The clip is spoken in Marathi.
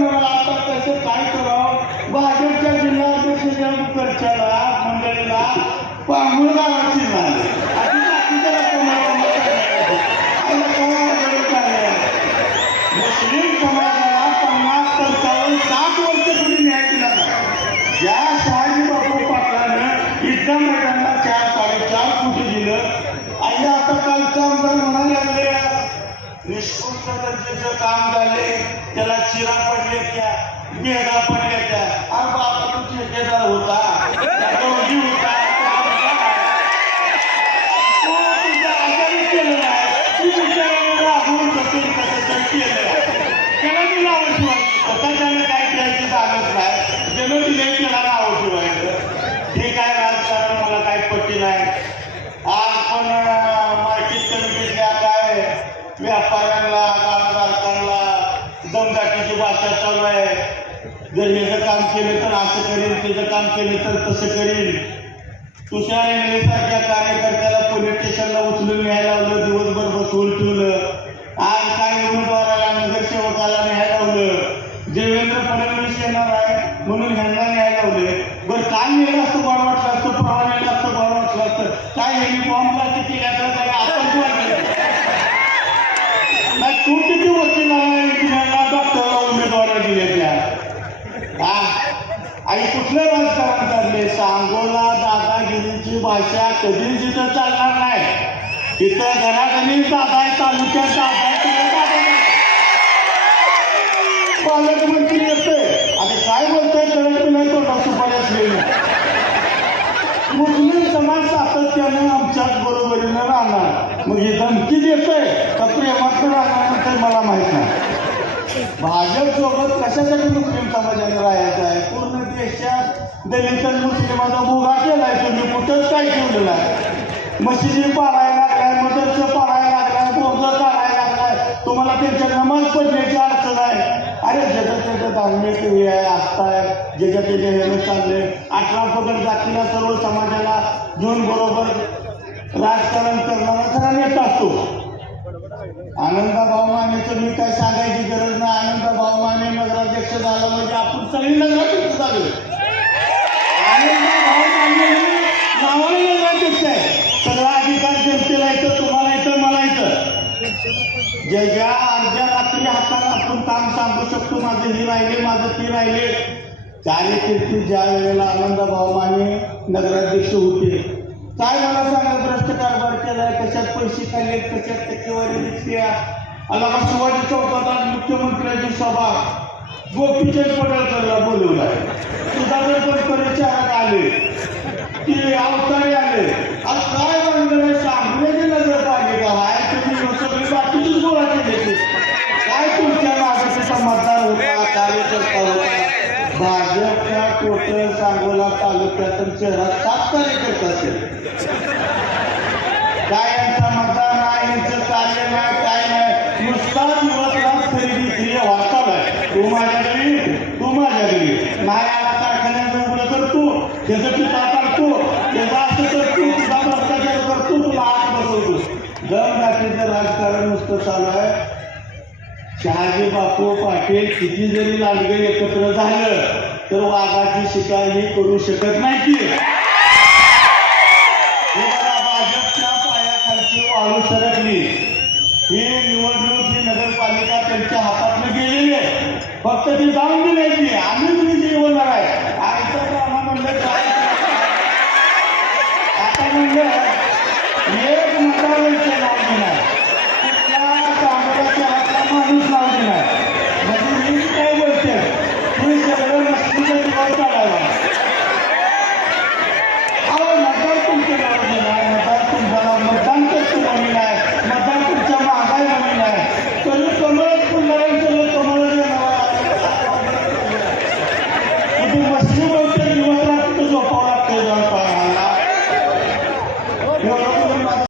करणार आता कसं काय करावं भाजपच्या जिल्हाध्यक्षाच्या खर्चाला मंडळीला पांगुळ गावाची झाली आणि बाकीच्या मुस्लिम समाजाला 50-55-60 वर्ष पूर्वी न्याय दिला नाही. ज्या शहाजी बापू पाटलानं ईदगा मैदानाला 4-4.5 कोटी दिलं आणि आता कालचा आमदार म्हणायला लागले निष्कृष्ट दर्जाचं काम झाले त्याला चिरा पडले त्या बेगा पडल्या त्या अरे बाबा तू ठेकेदार होता गौरी होता तुझ्या आजारी केलेला आहे तू विचाराने राबवून कसं कसं केलं त्याला मी नाव शिवायचं स्वतः त्याने काय करायची जागच नाही जणू दिले त्याला नाव शिवायचं ठीक आहे राजकारण मला काही पट्टी नाही आज पण मार्केट कमिटीतल्या काय व्यापाऱ्यांना कामगारांना दमदाटीची भाषा चालू आहे जर हेचं काम केलं तर असं करेल त्याचं काम केलं तर तसं करेल तुषार इंगळेसारख्या कार्यकर्त्याला पोलीस स्टेशनला उचलून न्यायला लावलं दिवसभर बसवून ठेवलं आज काय उमेदवाराला नगरसेवकाला न्यायला लावलं देवेंद्र फडणवीस येणार आहे म्हणून ह्यांना न्यायला लावले बरं काय नेलं असतं बरं वाटलं असतं परवा नेलं असतं बरं वाटलं असतं काय हे बॉम्बला किती घातलं काय आतंक वाटलं तू किती वकिलांना डॉक्टरला उमेदवारी दिल्या त्या आई कुठलं राजकारण करले सांगोला दादागिरीची भाषा कधी तिथं चालणार नाही तिथं घराघरी दादा तालुक्यात दादा पालकमंत्री येते आणि काय बोलतोय कळत नाही तोंडा सुपारी असलेली मुस्लिम समाज सातत्यानं आमच्याच बरोबरीनं राहणार मग ही धमकी देतोय का प्रेमात राहणार तर मला माहित नाही भाजप सोबत कशासाठी मुस्लिम समाजाने राहायचं आहे पूर्ण देशात दलित मुस्लिमाचा भोगा केलाय तुम्ही कुठंच काय ठेवलेला आहे मशिदी पाळायला लागलाय मदरसे पाळायला लागलाय बोर्ड काढायला लागलाय तुम्हाला त्यांच्या नमाज पडण्याची अडचण आहे अरे ज्याचं त्याचं धार्मिक हे आहे आस्था आहे ज्याच्या त्याच्या हेनं चालले 18 पगड जातीला सर्व समाजाला घेऊन बरोबर राजकारण करणारा खरा नेता असतो आनंदभाऊ मानेचं मी काय सांगायची गरज नाही आनंदभाऊ माने नगराध्यक्ष झाला म्हणजे आपण सगळी नगराध्यक्ष झालो आनंदभाऊ माने नावाने नगराध्यक्ष आहे सगळा अधिकार जनतेला येतं तुम्हाला येतं मला येतं ज्या अर्ध्या रात्री हाताला आपण काम सांगू शकतो माझं ही राहिले माझं ती राहिले कार्यकीर्ती ज्या वेळेला आनंदभाऊ माने नगराध्यक्ष होते काय मला सांगा भ्रष्ट कारभार केलाय कशात पैसे खाल्ले कशात टक्केवारी दिसली आला शिवाजी चौकात मुख्यमंत्र्यांची सभा गोपीचंद पडळकरला बोलवलाय सुधाकर तटकरे चारात आले ते अवतारे आले आज काय म्हणलं सांगण्याची नगरपालिका आहे तुम्ही सगळी बाकीचीच गोळा केली काय तुमच्या मागचा मतदार होता कार्यकर्ता होता भाजपच्या टोटल सांगोला तालुक्यातून शहरात 7 कार्यकर्ते असेल काय यांचा मतदार नाही यांचं कार्य नाही काय नाही नुसता दिवसरात खरेदी वाचताव आहे तू माझ्या घरी नाही आला कारखान्यात उघडं करतो त्याचं पिता काढतो त्याचा असं करतो तुझा भ्रष्टाचार करतो तुला आत बसवतो दमदाटीचं राजकारण नुसतं चालू आहे शहाजी बापू पाटील किती जरी लांडगे एकत्र झालं तर वाघाची शिकार ही करू शकत नाही की भाजपच्या पायाखालची वाळू सरकली ही निवडणूक ही नगरपालिका त्यांच्या हातातून गेलेली आहे फक्त ती जाऊन दिली आम्ही